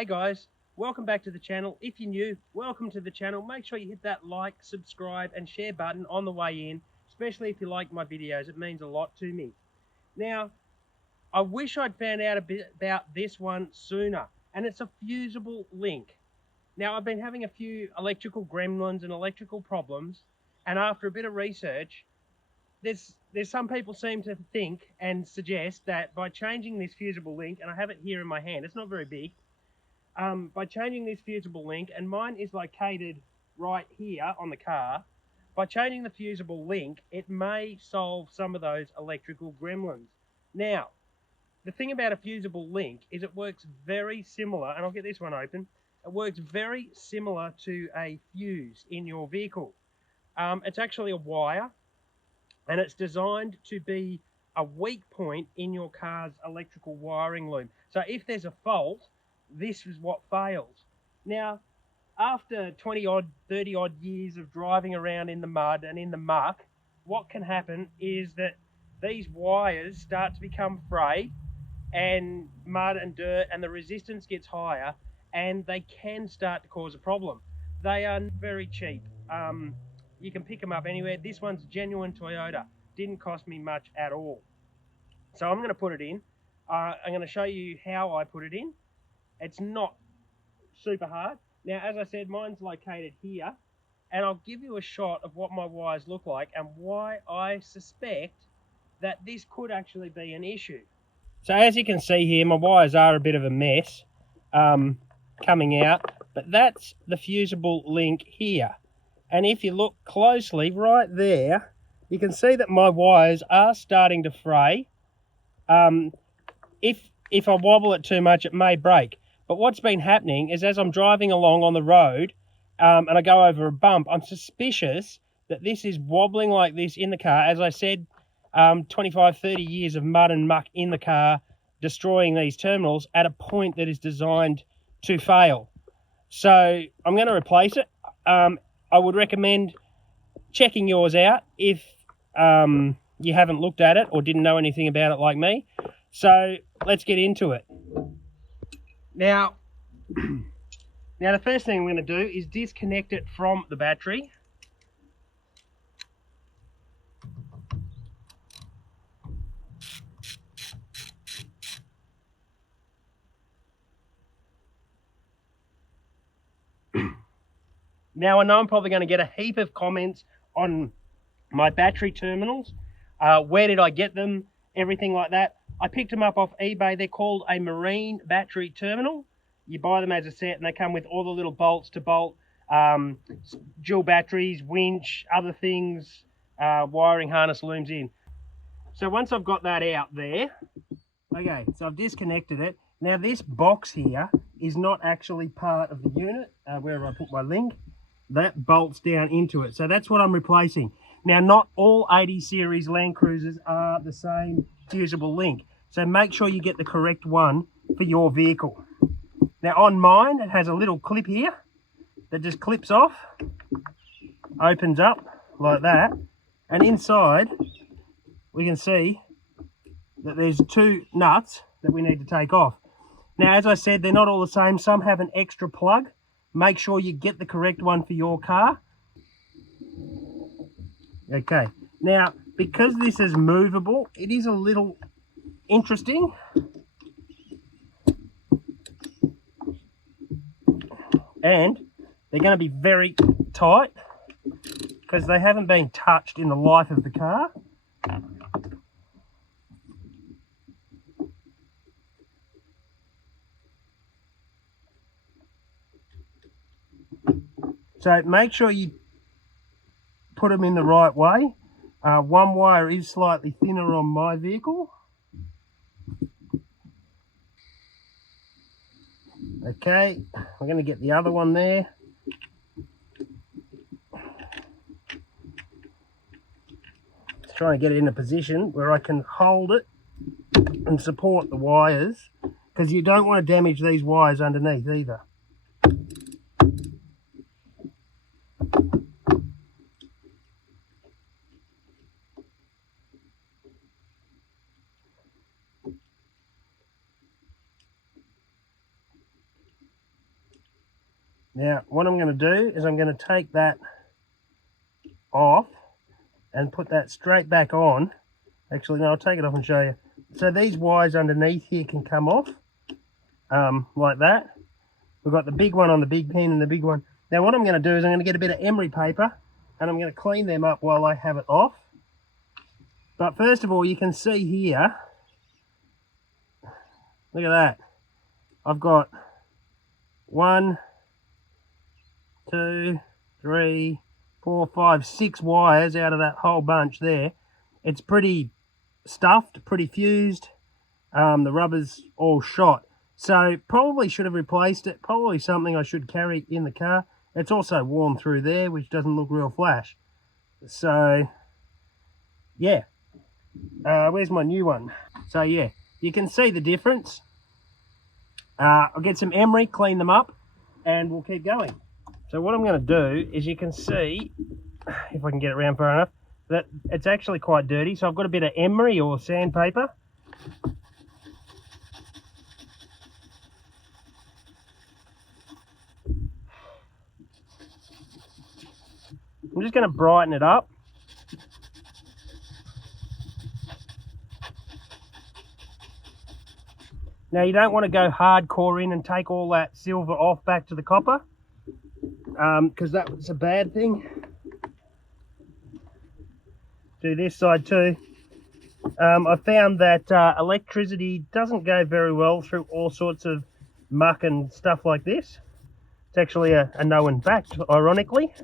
Hey guys, welcome back to the channel. If you're new, welcome to the channel. Make sure you hit that like, subscribe and share button on the way in, especially if you like my videos. It means a lot to me. Now, I wish I'd found out a bit about this one sooner, and it's a fusible link. Now, I've been having a few electrical gremlins and electrical problems, and after a bit of research, there's some people seem to think and suggest that by changing this fusible link, and I have it here in my hand, it's not very big, by changing this fusible link, and mine is located right here on the car, by changing the fusible link, it may solve some of those electrical gremlins. Now, the thing about a fusible link is it works very similar, and I'll get this one open, it works very similar to a fuse in your vehicle. It's actually a wire, and it's designed to be a weak point in your car's electrical wiring loom. So if there's a fault, this is what fails. Now, after 20 odd, 30 odd years of driving around in the mud and in the muck, what can happen is that these wires start to become frayed, and mud and dirt and the resistance gets higher, and they can start to cause a problem. They are very cheap. You can pick them up anywhere. This one's genuine Toyota. Didn't cost me much at all. So I'm going to put it in. I'm going to show you how I put it in. It's not super hard. Now, as I said, mine's located here, and I'll give you a shot of what my wires look like and why I suspect that this could actually be an issue. So as you can see here, my wires are a bit of a mess coming out, but that's the fusible link here. And if you look closely right there, you can see that my wires are starting to fray. If I wobble it too much, it may break. But what's been happening is as I'm driving along on the road and I go over a bump, I'm suspicious that this is wobbling like this in the car. As I said, 25, 30 years of mud and muck in the car, destroying these terminals at a point that is designed to fail. So I'm going to replace it. I would recommend checking yours out if you haven't looked at it or didn't know anything about it like me. So let's get into it. Now, the first thing I'm going to do is disconnect it from the battery. Now, I know I'm probably going to get a heap of comments on my battery terminals. Where did I get them? Everything like that. I picked them up off eBay. They're called a marine battery terminal. You buy them as a set and they come with all the little bolts to bolt, dual batteries, winch, other things, wiring harness looms in. So once I've got that out there, okay, so I've disconnected it. Now this box here is not actually part of the unit, where I put my link. That bolts down into it. So that's what I'm replacing. Now, not all 80 series landcruisers are the same fusible link. So make sure you get the correct one for your vehicle. Now on mine, it has a little clip here that just clips off, opens up like that. And inside, we can see that there's two nuts that we need to take off. Now, as I said, they're not all the same. Some have an extra plug. Make sure you get the correct one for your car. Okay, now, because this is movable, it is a little interesting. And they're going to be very tight because they haven't been touched in the life of the car. So make sure you put them in the right way. One wire is slightly thinner on my vehicle. Okay, we're going to get the other one there. Just trying to get it in a position where I can hold it and support the wires, because you don't want to damage these wires underneath either. Now what I'm going to do is I'm going to take that off and put that straight back on. Actually, no, I'll take it off and show you. So these wires underneath here can come off, like that. We've got the big one on the big pin and the big one. Now what I'm going to do is I'm going to get a bit of emery paper and I'm going to clean them up while I have it off. But first of all, you can see here, look at that. I've got 1, 2, 3, 4, 5, 6 wires out of that whole bunch there. It's pretty stuffed, pretty fused. The rubber's all shot. So probably should have replaced it. Probably something I should carry in the car. It's also worn through there, which doesn't look real flash. So yeah. Where's my new one? So yeah, you can see the difference. I'll get some emery, clean them up, and we'll keep going. So what I'm going to do is, you can see, if I can get it around far enough, that it's actually quite dirty. So I've got a bit of emery or sandpaper. I'm just going to brighten it up. Now you don't want to go hardcore in and take all that silver off back to the copper, because that's a bad thing. Do this side too. I found that electricity doesn't go very well through all sorts of muck and stuff like this. It's actually a known fact, ironically.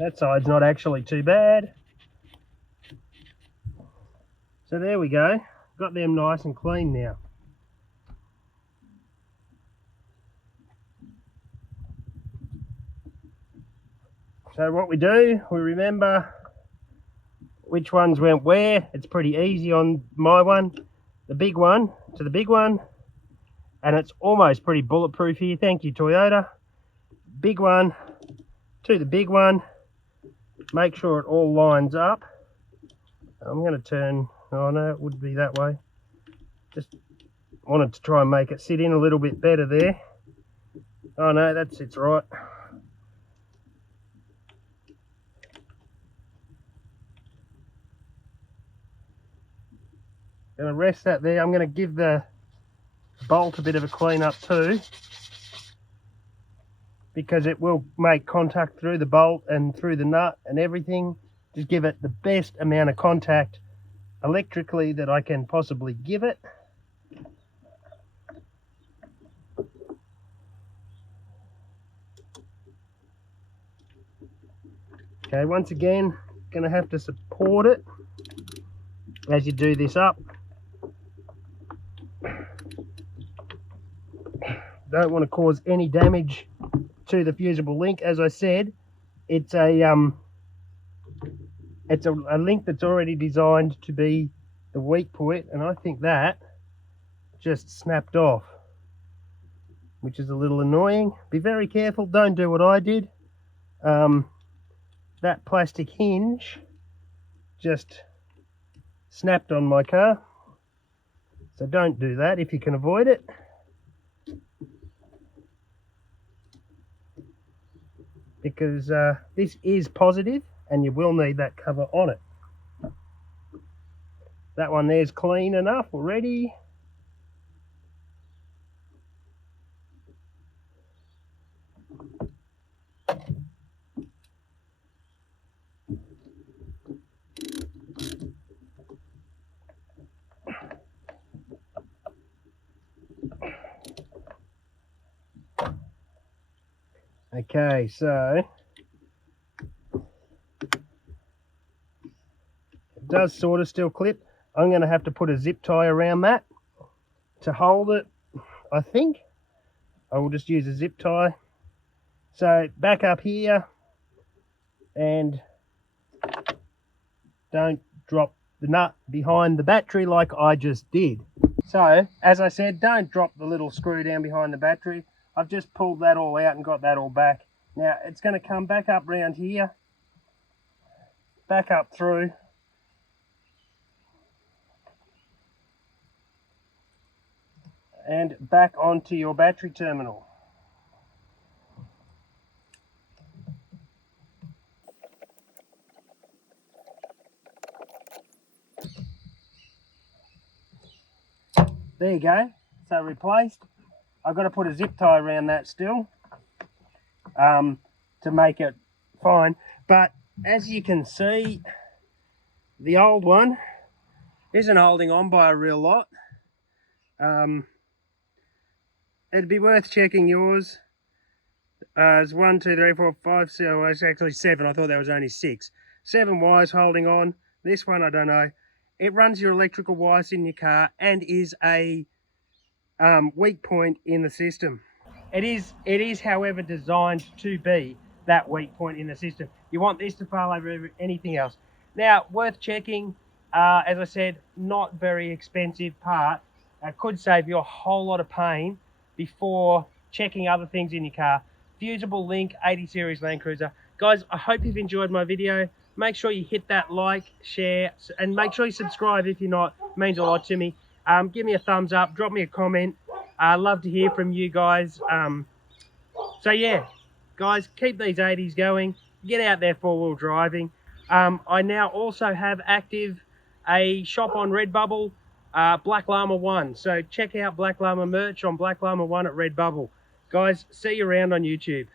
That side's not actually too bad. So there we go. Got them nice and clean now. So what we do, we remember which ones went where. It's pretty easy on my one. The big one to the big one. And it's almost pretty bulletproof here. Thank you, Toyota. Big one to the big one. Make sure it all lines up. I'm going to turn, oh no, it would be that way. Just wanted to try and make it sit in a little bit better there. Oh no, that sits right. Going to rest that there. I'm going to give the bolt a bit of a clean up too, because it will make contact through the bolt and through the nut and everything. Just give it the best amount of contact electrically that I can possibly give it. Okay, once again, going to have to support it as you do this up. Don't want to cause any damage to the fusible link. As I said, it's a link that's already designed to be the weak point, and I think that just snapped off, which is a little annoying. Be very careful, don't do what I did. That plastic hinge just snapped on my car, so don't do that if you can avoid it. Because this is positive and you will need that cover on it. That one there's clean enough already. Okay, so it does sort of still clip. I'm going to have to put a zip tie around that to hold it, I think. I will just use a zip tie. So back up here and don't drop the nut behind the battery like I just did. So, as I said, don't drop the little screw down behind the battery. I've just pulled that all out and got that all back. Now, it's going to come back up round here, back up through, and back onto your battery terminal. There you go. So replaced. I've got to put a zip tie around that still to make it fine. But as you can see, the old one isn't holding on by a real lot. It'd be worth checking yours. It's 1, 2, 3, 4, 5, so it's actually 7. I thought that was only 6. 7 wires holding on. This one, I don't know. It runs your electrical wires in your car and is a weak point in the system. It is, however, designed to be that weak point in the system. You want this to fail over anything else. Now, worth checking. As I said, not very expensive part. Could save you a whole lot of pain before checking other things in your car. Fusible Link 80 Series Land Cruiser. Guys, I hope you've enjoyed my video. Make sure you hit that like, share, and make sure you subscribe if you're not. It means a lot to me. Give me a thumbs up, drop me a comment. I love to hear from you guys. So yeah, guys, keep these 80s going. Get out there four-wheel driving. I now also have active a shop on Redbubble, Black Llama 1. So check out Black Llama merch on Black Llama 1 at Redbubble. Guys, see you around on YouTube.